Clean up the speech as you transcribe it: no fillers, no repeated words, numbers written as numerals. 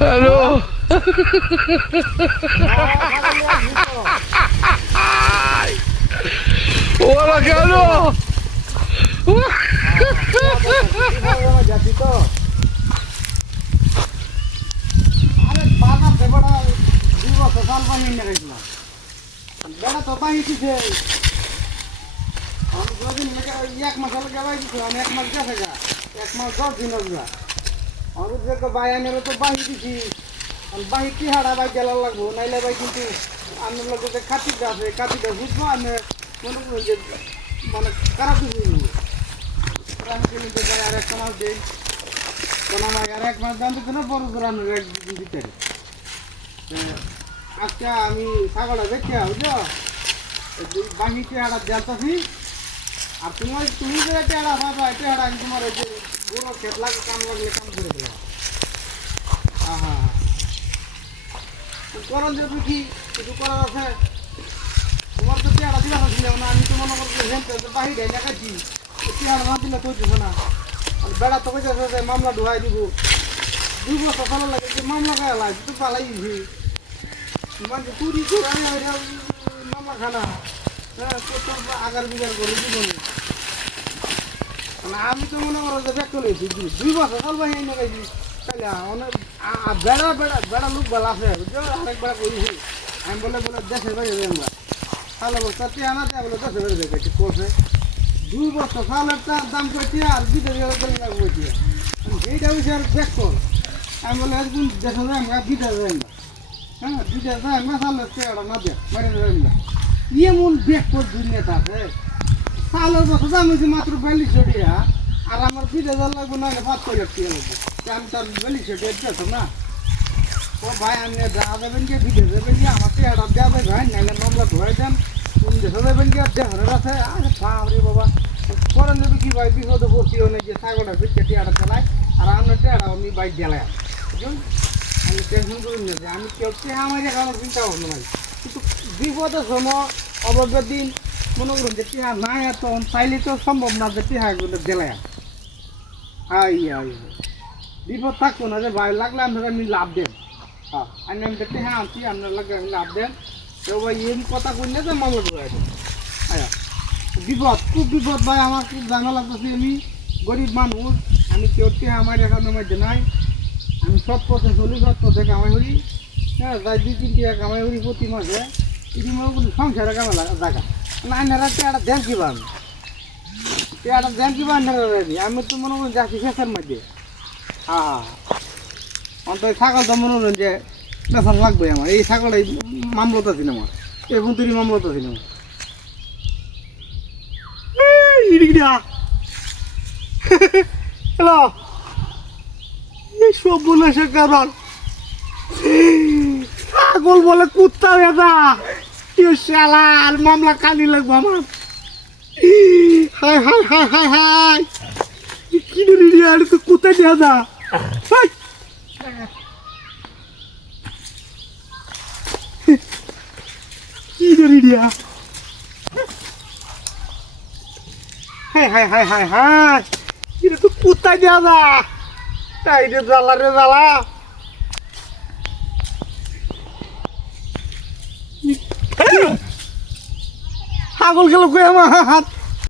hello ওরা কেন যাচ্ছি তো আরে বাবা বেড়া 2 বছর সাল পানি এনে গেছিলাম বেড়া তো পানি দিছে আমি যদিন এক মাস হলে গাবাই দিছি আমি 1 মাস গেছে গা 1 মাস 10 দিন হল আমি যে বাই আনে তো বাহি দিছি আমি বাহি কি হাড়া বাই গেলা লাগবো নাইলে ভাই কিন্তু আমি লোক যে খাতিটা আছে খাতিটা বুঝবো আমি মনে করি যে মানে খারাপ হয়ে যাবে আমি কিন্তু যাই আর 1 মাস দিই কেন আমার আর 1 মাস দাম দিতে না বড় দোকানের একদিন ভিতরে আজকে আমি ছাগলটা দেখতে বুঝছো বাহি টেহাড়া দেলতাছি আর তুমি যে টেহাড়া পাবা টেহাড়া আমি তোমার ওই যে বড় ক্ষেত লাগে কাম লাগলে কাম করে দিলাম হ্যাঁ করণ যাবে কি কিছু করার আছে তোমার তো টেহাড়া দিলা ছিল না আমি তো মনে করছি হেনতে বাহি দেয় দেখাচ্ছি টেহাড়া না দিলে তো দিছে না আর বেড়া তো কইছে মামলা ঢুকাই দিব 2 বছর ভালো লাগে যে মামলা গায়ে লাগে তো পালাই দিছি মানে চুরি করে মামলা খানা হ্যাঁ তো আগার বিগার করে জীবনে আমি তো মনে করো যে ব্যাক চলে এসেছি 2 বছর চলবে এনে গেছি তাহলে অনেক বেড়া বেড়া বেড়া লোক বেলা আছে বুঝছো অনেক বেড়া করেছি আমি বলে দেশের বাইরে যাই আমরা তাহলে বলতে আনা দেয় বলে দেশের বাইরে যাই করছে 2 বছর চালের দাম করছি আর 2,000 লাগবে এইটা হচ্ছে আর ব্যাক কর আমি বলে একদিন দেশে যাই আমরা 2,000 হ্যাঁ 2,000 আমরা চালের চেয়ারটা না দেয় বাইরে যাই না এমন ব্যাক কর দুনিয়াটা আছে চালের বছর দাম হয়েছে মাত্র 4200 টাকা আর আমার 2,000 লাগবে না 500 টাকা লাগবে আমি তার 4200 টাকা দিতাম না ও ভাই আমি দেওয়া যাবেন গিয়ে 2,000 গিয়ে আমার চেয়ারটা দেওয়া যাবে ভাই নাহলে মামলা ধরে দেন তুমি দেখা যাবেন গিয়ে দেখার আছে আরে বাবরে বাবা করেন যাবে কি ভাই বিপদে পড়ছি অনেক যে ছাগলটা ভিতরে টেয়ারটা চালাই আর আমার টেয়ারটা আমি বাইক জ্বালাই বুঝুন আমি টেনশন করি না যে আমি কেউ আমার এখানে চিন্তা ভাবনা ভাই কিন্তু বিপদের সময় অভাবের দিন মনে করুন যে টিহা নাই আর তখন চাইলে তো সম্ভব না যে টিহাগুলো দেলায় বিপদ থাকতো না যে ভাই লাগলে আপনারা আমি লাভ দেন হ্যাঁ আমি টিহা আনছি আপনার লাগলে আমি লাভ দেন তো ভাই এই কথা কইলে যে মামলা ঢুকাই দেন আয়া বিপদ খুব বিপদ ভাই আমার খুব জানা লাগতেছে আমি গরিব মানুষ আমি কেউ টিহা আমার এখানের মধ্যে নাই আমি সব পথে চলি সব পথে কামাই করি হ্যাঁ যাই 2-3 টাকা কামাই করি প্রতি মাসে এটি মনে করি সংসারে কামাই জায়গা না আনারা টেয়াটা দেন কিবা আমি টেয়াটা দেন কিবা আনারা আমি তো মনে করি যাচ্ছি শেষের মধ্যে হ্যাঁ অন্তত ছাগল তো মনে করেন যে বেতন লাগবে আমার এই ছাগলটাই মামলতা ছিল আমার এই বুন্তরি মামলতা ছিল আমার হ্যালো এই সব বলে সে কারণ ছাগল বলে কুত্তা বেদা শালা আর মামলা কালি লাগবো আমার high high high high high কি রে আর তো কোথায় নিয়ে যা কি রে Riya high high high high high এটা তো কোথায় নিয়ে যা তাই রে জ্বালা রে জ্বালা ছাগল গেল কই আমার হাত